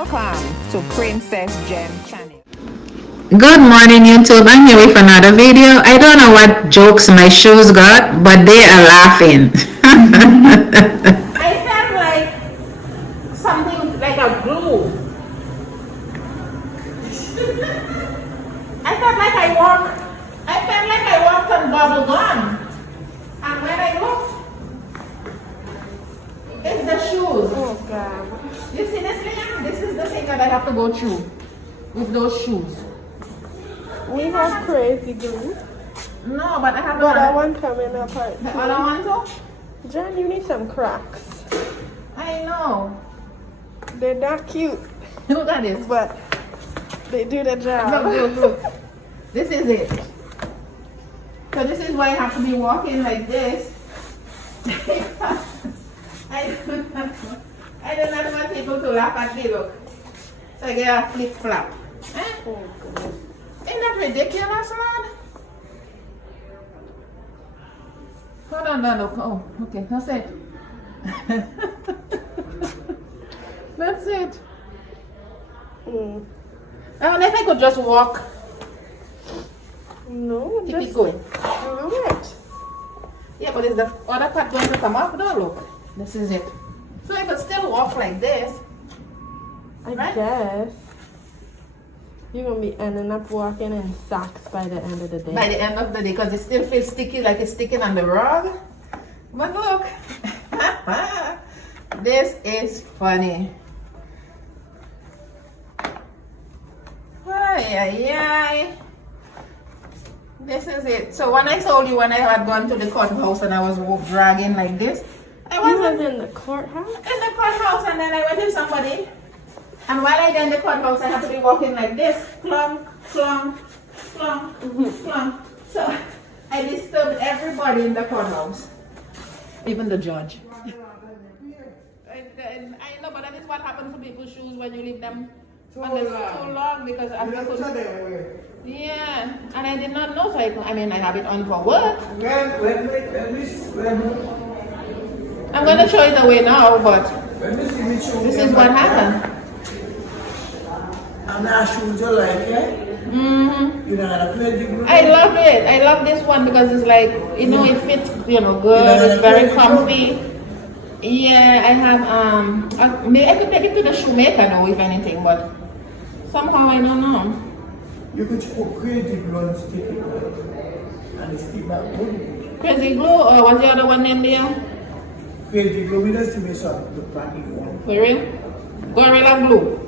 Welcome to Princess Jen channel. Good morning YouTube, I'm here with another video. I don't know what jokes my shoes got, but they are laughing. I felt like something like a glue. I felt like I walked on bubble gum. And when I looked, it's the shoes. Oh God. You see this, Liam? This is the thing that I have to go through with those shoes. We have crazy glue. No, but I have But that one. one coming apart. The other one too? Jen, you need some cracks. I know. They're not cute, Look at this. but they do the job. Look. This is it. So this is why I have to be walking like this. I do not want people to laugh at me, look. So I get a flip flap. Eh? Oh, God. Isn't that ridiculous, man? Hold on, no. Oh, okay, that's it. That's it. Mm. I wonder if I could just walk. No, Keep just it going. do it. Yeah, but is the other part going to come off? No, look. This is it. So I could still walk like this. I Right? guess. You're going to be ending up walking in socks by the end of the day. By the end of the day, because it still feels sticky, like it's sticking on the rug. But look. This is funny. Ay. This is it. So when I told you when I had gone to the courthouse and I was dragging like this, I You was was in the courthouse? in the courthouse and then I went with somebody. And while I did in the courthouse, I had to be walking like this. Clunk. So I disturbed everybody in the courthouse. Even the judge. I know, but that is what happens to people's shoes when you leave them too long because I yeah, and I did not know, so I have it on for work. I'm going to show it away now, but this is what happened. And that shoes you like, eh? Mm-hmm. You know how to play the glue? I love it. I love this one because it's like, it fits, good. It's very comfy. Yeah, I have, I could take it to the shoemaker though, if anything, but somehow I don't know. You could put crazy glue and stick it on. And stick that good. Crazy glue, or what's the other one in there? Crazy glue, we just make some the plastic one. For real? Gorilla glue.